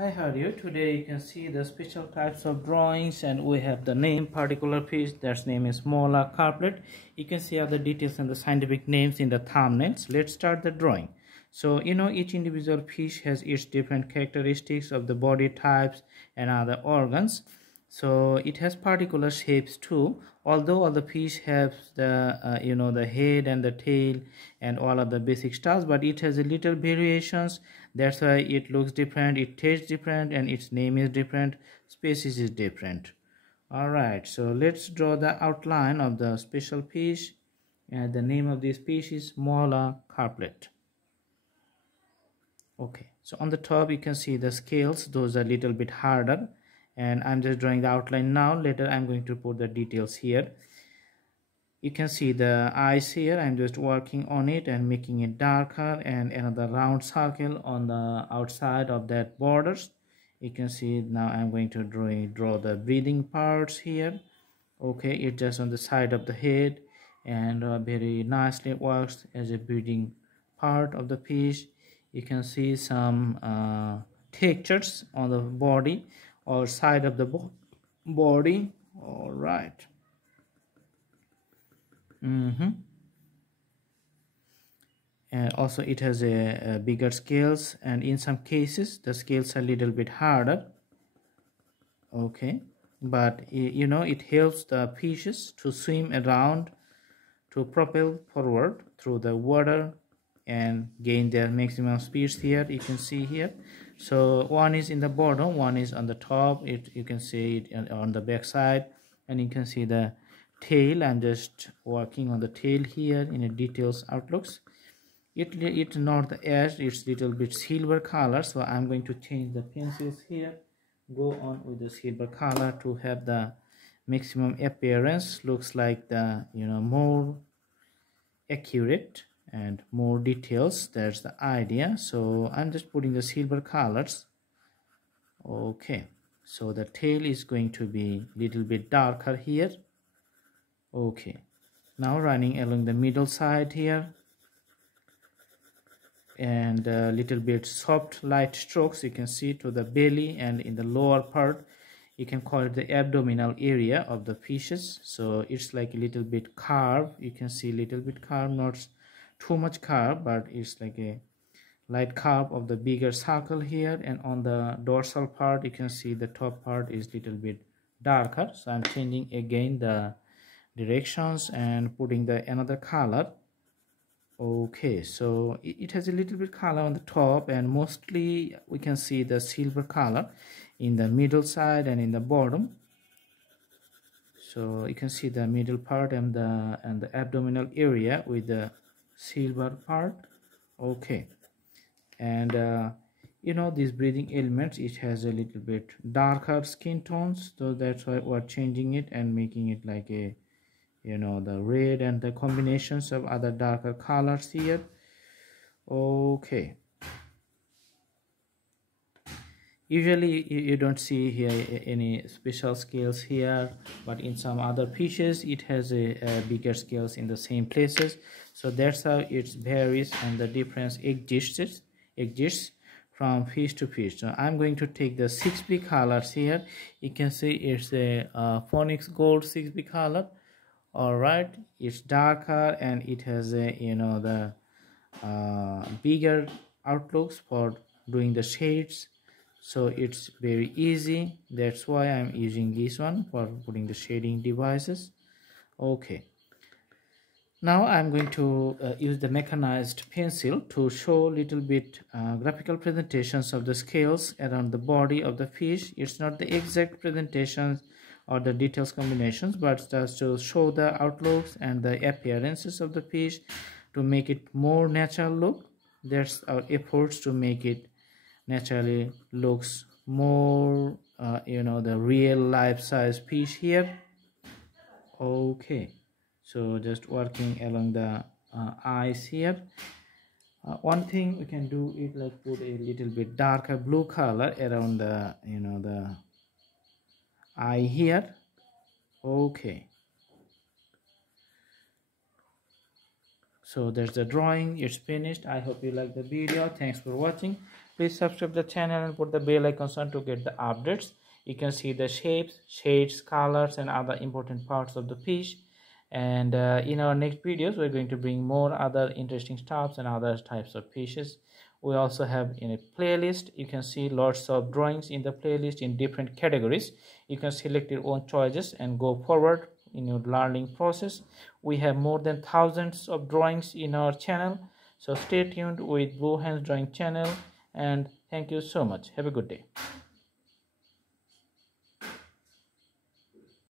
Hi, how are you? Today you can see the special types of drawings, and we have the name particular fish that's name is Mola Carplet. You can see other details and the scientific names in the thumbnails. Let's start the drawing. So each individual fish has its different characteristics of the body types and other organs. So it has particular shapes too, although all the fish have the head and the tail and all of the basic stuff, but it has a little variations. That's why it looks different, it tastes different, and its name is different, species is different. All right, so let's draw the outline of the special fish, and the name of this fish is Mola Carplet. Okay, so on the top you can see the scales, those are a little bit harder, and I'm just drawing the outline now. Later I'm going to put the details here. You can see the eyes here. I'm just working on it and making it darker, and another round circle on the outside of that borders. You can see now I'm going to draw the breathing parts here. Okay, it's just on the side of the head, and very nicely works as a breathing part of the fish. You can see some textures on the body or side of the body. All right. And also it has a bigger scales, and in some cases the scales are a little bit harder. Okay, but it helps the fishes to swim around, to propel forward through the water and gain their maximum speeds. Here you can see here, so one is in the bottom, one is on the top. You can see it on the back side, and you can see the tail. I'm just working on the tail here in a details outlooks. It not the edge, it's little bit silver color, so I'm going to change the pencils here, go on with the silver color to have the maximum appearance, looks like the more accurate and more details. That's the idea, so I'm just putting the silver colors. Okay, so the tail is going to be little bit darker here. Okay, now running along the middle side here, and a little bit soft light strokes you can see to the belly, and in the lower part you can call it the abdominal area of the fishes. So it's like a little bit curve. You can see a little bit curve, not too much curve, but it's like a light curve of the bigger circle here. And on the dorsal part you can see the top part is little bit darker, so I'm changing again the directions and putting the another color. Okay, so it has a little bit color on the top, and mostly we can see the silver color in the middle side and in the bottom. So you can see the middle part and the abdominal area with the silver part. Okay, and these breathing elements, it has a little bit darker skin tones, so that's why we're changing it and making it like a the red and the combinations of other darker colors here. Okay, usually you don't see here any special scales here, but in some other fishes it has a bigger scales in the same places, so that's how it varies, and the difference exists from fish to fish. So I'm going to take the 6B colors here. You can see it's a Phoenix Gold 6B color. All right, it's darker, and it has a the bigger outlooks for doing the shades, so it's very easy. That's why I'm using this one for putting the shading devices. Okay, now I'm going to use the mechanized pencil to show little bit graphical presentations of the scales around the body of the fish. It's not the exact presentations or the details combinations, but just to show the outlooks and the appearances of the fish to make it more natural look. That's our efforts to make it naturally looks more the real life size fish here. Okay, so just working along the eyes here. One thing we can do is like put a little bit darker blue color around the the eye here. Okay, so there's the drawing. It's finished. I hope you like the video. Thanks for watching. please subscribe the channel and put the bell icon on to get the updates. You can see the shapes, shades, colors, and other important parts of the fish. And in our next videos, we're going to bring more other interesting stuffs and other types of fishes. We also have in a playlist, you can see lots of drawings in the playlist in different categories. You can select your own choices and go forward in your learning process. We have more than thousands of drawings in our channel, so stay tuned with Blue Hands Drawing channel, and thank you so much. Have a good day.